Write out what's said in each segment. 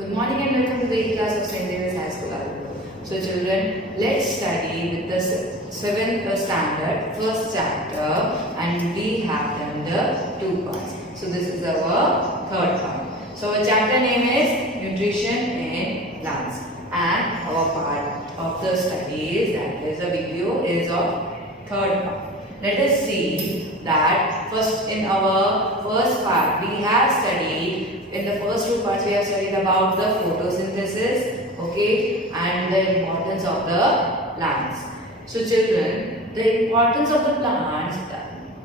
Good morning and welcome to the 8th class of St. David's High School, Alipur. So children, let's study with the 7th standard, first chapter, and we have done the 2 parts. So this is our 3rd part. So our chapter name is Nutrition in Plants, and our part of the study is, that is a video, is of 3rd part. Let us see that first in our first part we have studied, in the first 2 parts we have studied about the photosynthesis, okay, and the importance of the plants. So children, the importance of the plants,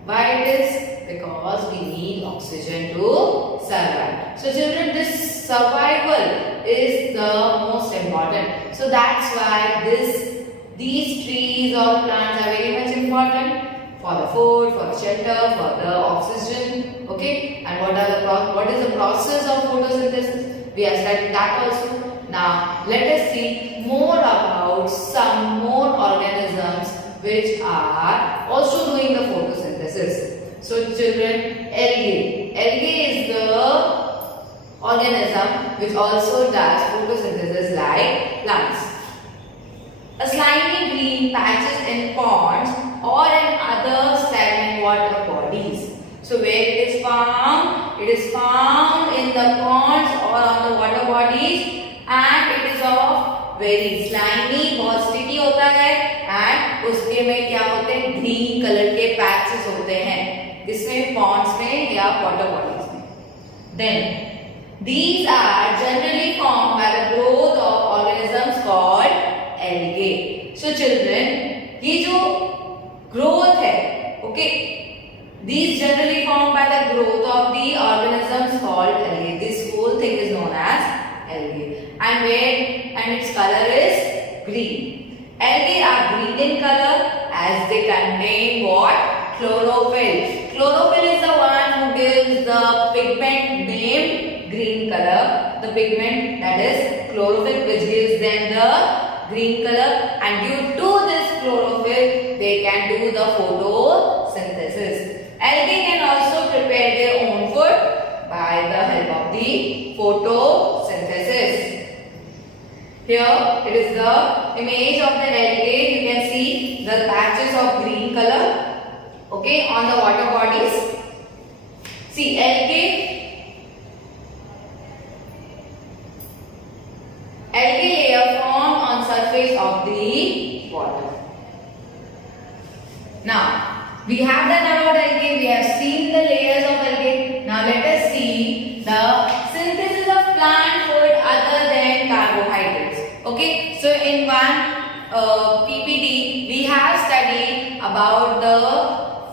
why it is? Because we need oxygen to survive. So children, this survival is the most important. So that's why these trees or plants are very much important for the food, for the shelter, for the oxygen, okay. And what is the process of photosynthesis? We have studied that also. Now let us see more about some more organisms which are also doing the photosynthesis. So children, algae is the organism which also does photosynthesis like plants. A slimy green patches in ponds or in other stagnant water bodies. So where it is found? It is found in the ponds or on the water bodies, and it is of very slimy, बहुत sticky होता है, and उसके में क्या होते हैं? Green color के patches होते हैं, इसमें ponds में या water bodies में. Then these are generally formed by the growth of organisms called algae. So children, ये जो growth है, okay, these generally formed by the growth of the organisms called algae. This whole thing is known as algae, and its color is green. Algae are green in color as they contain what? Chlorophyll. Chlorophyll is the one who gives the pigment named green color. The pigment, that is chlorophyll, which gives them the green color, and due to this chlorophyll they can do the photosynthesis. Algae can also prepare their own food by the help of the photosynthesis. Here it is the image of the algae. You can see the patches of green color, okay, on the water bodies. See, algae layer formed on surface of the water. Now we have done about algae. We have seen the layers of algae. Now let us see the synthesis of plant food other than carbohydrates. Okay, so in one PPT we have studied about the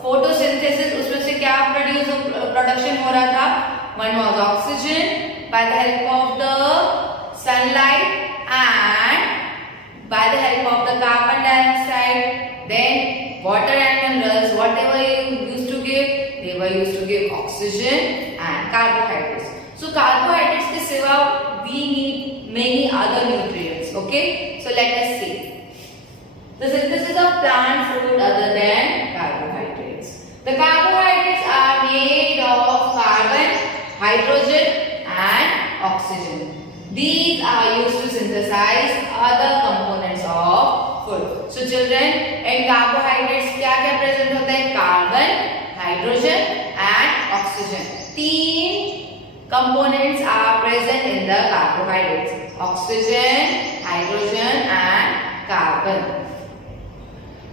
photosynthesis. उसमें से क्या production हो रहा था? One was oxygen by the help of the sunlight and by the help of the carbon dioxide. Then water and minerals, whatever you used to give, they were used to give oxygen and carbohydrates. So carbohydrates के सिवा we need many other nutrients. Okay, so let us see the synthesis of plant food other than carbohydrates. The carbohydrates are made of carbon, hydrogen and oxygen. These are used to synthesize other components of food. So children, in carbohydrates क्या present होता है? Carbon, hydrogen and oxygen. 3 components are present in the carbohydrates: oxygen, hydrogen and carbon.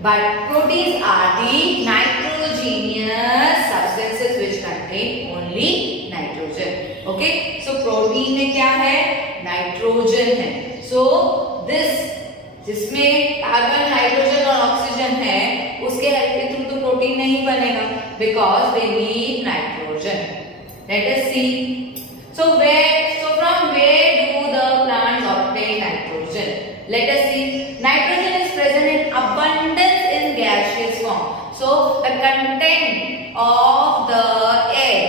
But proteins are the nitrogenous substances which contain only nitrogen. Okay, so protein में क्या है? Nitrogen है. So this जिसमें carbon, hydrogen और oxygen है, उसके help के through तो प्रोटीन नहीं बनेगा, because they need nitrogen. Let us see. So from where do the plants obtain nitrogen? Let us see. Nitrogen is present in abundance in gaseous form. So the content of the air,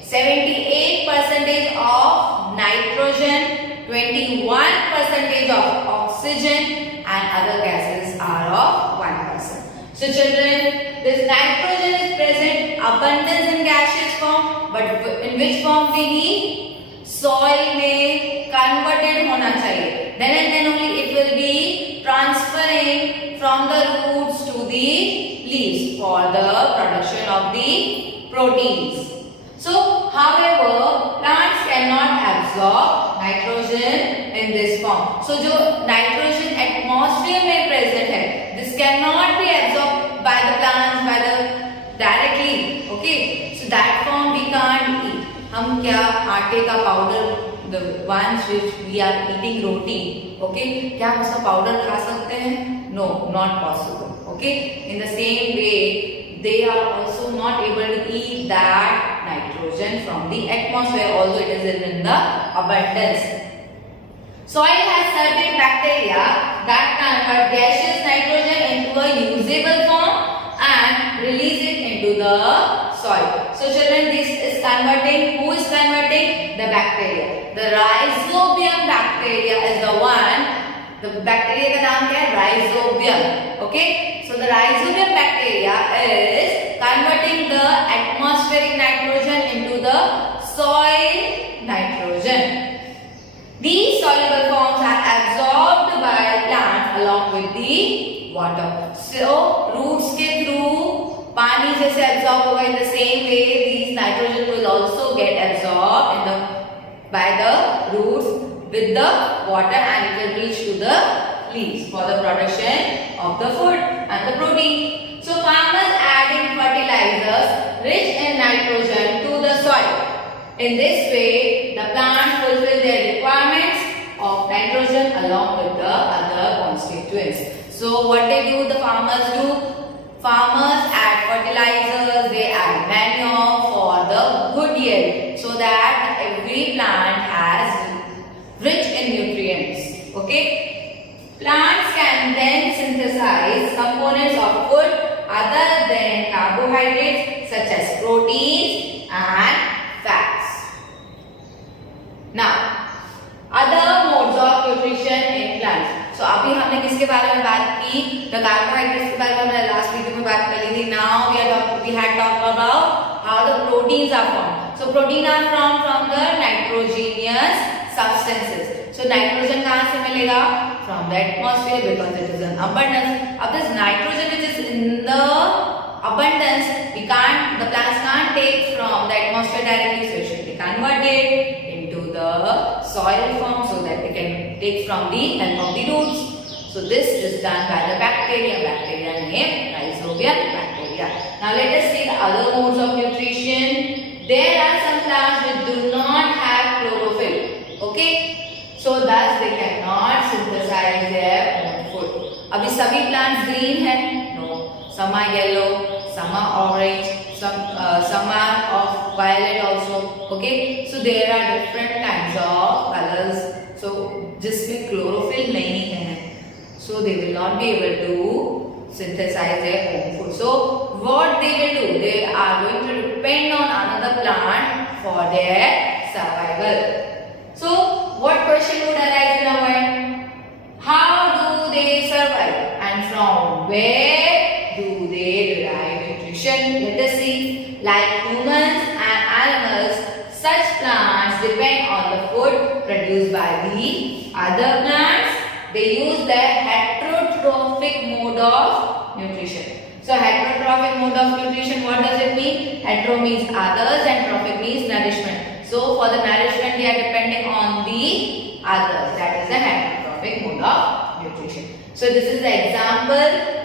78% of nitrogen, 21% of oxygen and other gases are of 1%. So children, this nitrogen is present abundance in gaseous form, but in which form we need? soil में होना चाहिए, then and then only it will be transferring from the roots to the leaves for the production of the proteins. So however plants cannot absorb nitrogen in this form. So जो nitrogen atmosphere में present है, this cannot be absorbed by the plants by the directly. Okay, so that form we can't eat. हम क्या आटे का powder, the ones which we are eating roti, okay, क्या हम उसका पाउडर खा सकते हैं? No, not possible. Okay, in the same way they are also not able to eat that nitrogen from the atmosphere, although it is in the abundance. Soil has certain bacteria that convert gaseous nitrogen into a usable form and release it into the soil. So children, this is converting. Who is converting? The bacteria. The rhizobium bacteria is the one. The bacteria का नाम क्या है? Rhizobium. Okay. So the rhizobium bacteria is converting the atmospheric nitrogen into the soil nitrogen. These soluble forms are absorbed by plants along with the water. So roots के through पानी जैसे absorb होगा, in the same way these nitrogen will also get absorbed by the roots with the water and it will reach to the leaves for the production of the food and the protein. So farmers adding fertilizers rich in nitrogen to the soil. In this way, the plants fulfill their requirements of nitrogen along with the other constituents. So what they do, the farmers do? Farmers add fertilizers, they add manure for the good yield so that every plant has rich in nutrients. Okay? Plants can then synthesize components of food other than carbohydrates such as proteins and fats. Now, other modes of nutrition in plants. So अभी हमने किसके बारे में बात की? The carbohydrates के बारे में हमने लास्ट वीडियो में बात कर ली थी. Now we had talked about how the proteins are formed. So protein are formed from the nitrogenous substances. So nitrogen कहाँ से मिलेगा? From the atmosphere because it is in abundance. अब this nitrogen which is in the abundance, the plants can't take from the atmosphere directly, so it should be converted into the soil form so that they can take from the help of the roots. So this is done by the bacteria named Rhizobium bacteria. Now let us see the other modes of nutrition. There are some plants which do not have chlorophyll. Okay, so thus they cannot synthesize their own food. अभी सभी plants green है? No. Some are yellow, some are orange, some are of violet also. Okay, so there are different kinds of colors. So जिसमें chlorophyll नहीं है, so they will not be able to synthesize their own food. So what they will do? They are going to depend on another plant for their survival. So what question would arise in our mind? How do they survive and from where do they derive nutrition? Let us see. Like humans and animals, such plants depend on the food produced by the other plants. They use the heterotrophic mode of nutrition. So heterotrophic mode of nutrition, what does it mean? Hetero means others and trophic means nourishment. So for the nourishment they are depending on the others. That is the heterotrophic mode of nutrition. So this is the example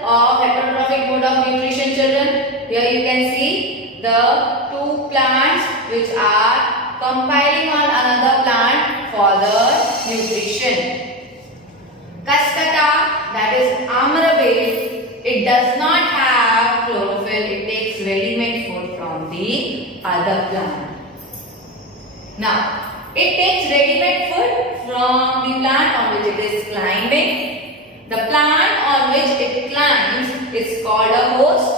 of heterotrophic mode of nutrition, children. Here you can see the two plants which are compiling on another plant for the nutrition. Cuscuta, that is Amrabat, it does not have chlorophyll. It takes ready-made food from the other plant. Now, it takes ready-made food from the plant on which it is climbing. The plant on which it climbs is called a host.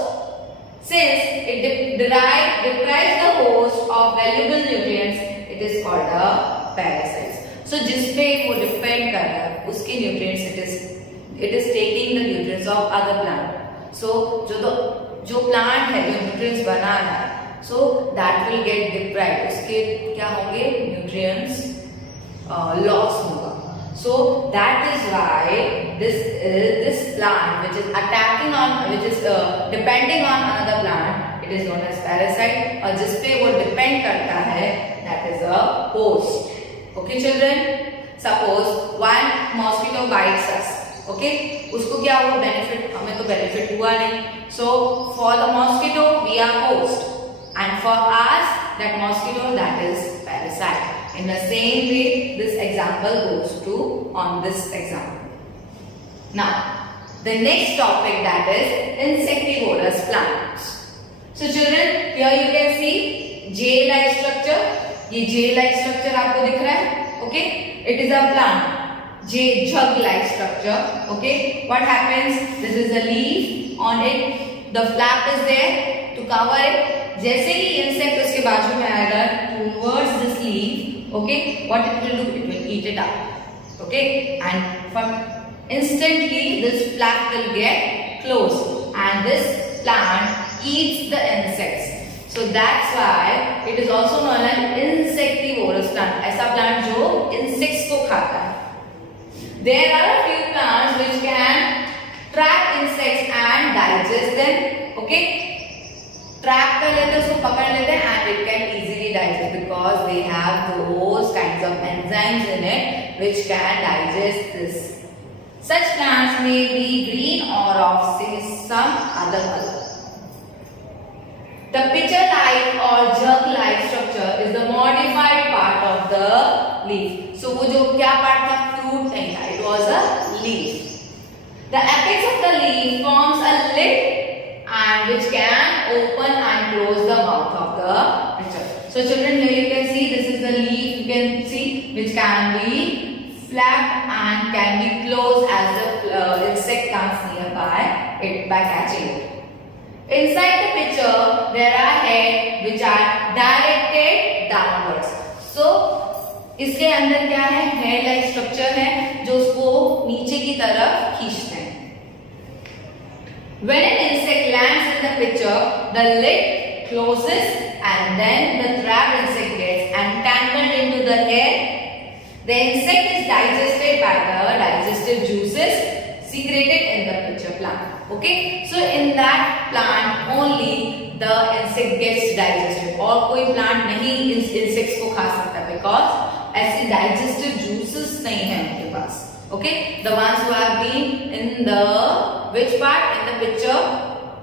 Since it deprives the host of valuable nutrients, it is called a parasite. So जिस पे वो depend कर रहा है उसके nutrients it is taking the nutrients of other plant. So जो plant है जो nutrients बना रहा है, so that will get deprived. उसके क्या होंगे? Nutrients loss होगा. So that is why this plant which is attacking on, which is depending on another plant, it is known as parasite. और जिस पे वो depend करता है, that is a host. Okay children, suppose one mosquito bites us. Okay, उसको क्या हुआ benefit? हमें तो benefit हुआ नहीं. So for the mosquito we are host, and for us that mosquito, that is parasite. In the same way, this example goes to on this example. Now, the next topic, that is insectivorous plants. So children, here you can see J-like structure. ये J-like structure आपको दिख रहा है? Okay, it is a plant. Jug-like structure. Okay, what happens? This is a leaf. On it, the flap is there to cover it. जैसे ही insect उसके बाजू में आएगा towards this leaf, okay, what it will do? It will eat it up. Okay, and from instantly this flap will get closed, and this plant eats the insects. So that's why it is also known as insectivorous plant. ऐसा plant जो insects को खाता है. There are a few plants which can trap insects and digest them. Okay, trap कर लेते हैं, उसको पकड़ लेते हैं, and it can easily digest because they have those kinds of enzymes in it which can digest this. Such plants may be green or of say some other color. The pitcher-like or jug-like structure is the modified part of the leaf. So वो जो क्या part था? Fruit नहीं था, it was a leaf. The apex of the leaf forms a lid and which can open and close the mouth of the pitcher. So children, here you can see this is the leaf. You can see which can be flapped and can be closed as the insect comes nearby it by catching it. Inside the pitcher, there are heads which are directed downwards. So इसके अंदर क्या है? Head like structure है जो उसको नीचे की तरफ खींचते हैं. When an insect lands in the pitcher, the lid closes and then the trapped insect gets entangled into the head. The insect is digested by the digestive juices secreted in the pitcher plant. Okay, so in that plant only the insect gets digested. और कोई plant नहीं इस insects को खा सकता because ऐसी digestive juices नहीं है उनके पास. Okay, the ones who have been in the which part? In the pitcher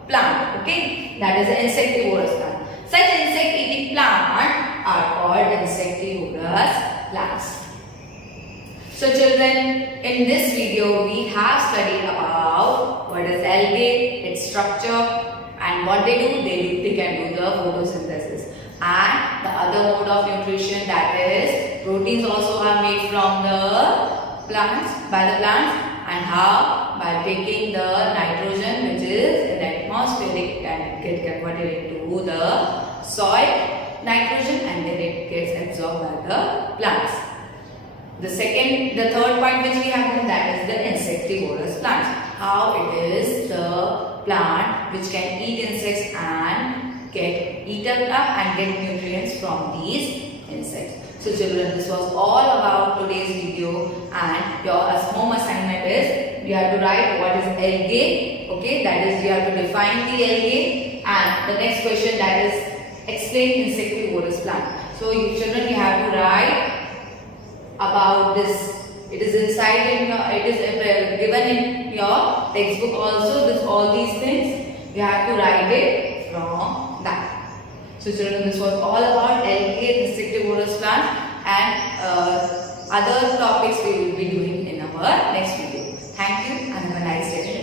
plant. Okay, that is the insectivorous plant. Such insect-eating plants are called insectivorous plants. So children, in this video we have studied about what is algae, its structure, and what they do. They can do the photosynthesis, and the other mode of nutrition, that is proteins also are made from the plants, by the plants, and how by taking the nitrogen which is in atmosphere it can get converted into the soil nitrogen and then it gets absorbed by the plants. The third point which we have done, that is the insectivorous plants. How it is the plant which can eat insects and get eaten up and get nutrients from these insects. So children, this was all about today's video, and your home assignment is you have to write what is algae. Okay, that is you have to define the algae, and the next question, that is explain insectivorous plant. So you children, you have to write about this. It is inside in your, it is given in your textbook also. This all these things you have to write it from that. So children, this was all about algae, insectivorous plant, and other topics we will be doing in our next video. Thank you and have a nice day.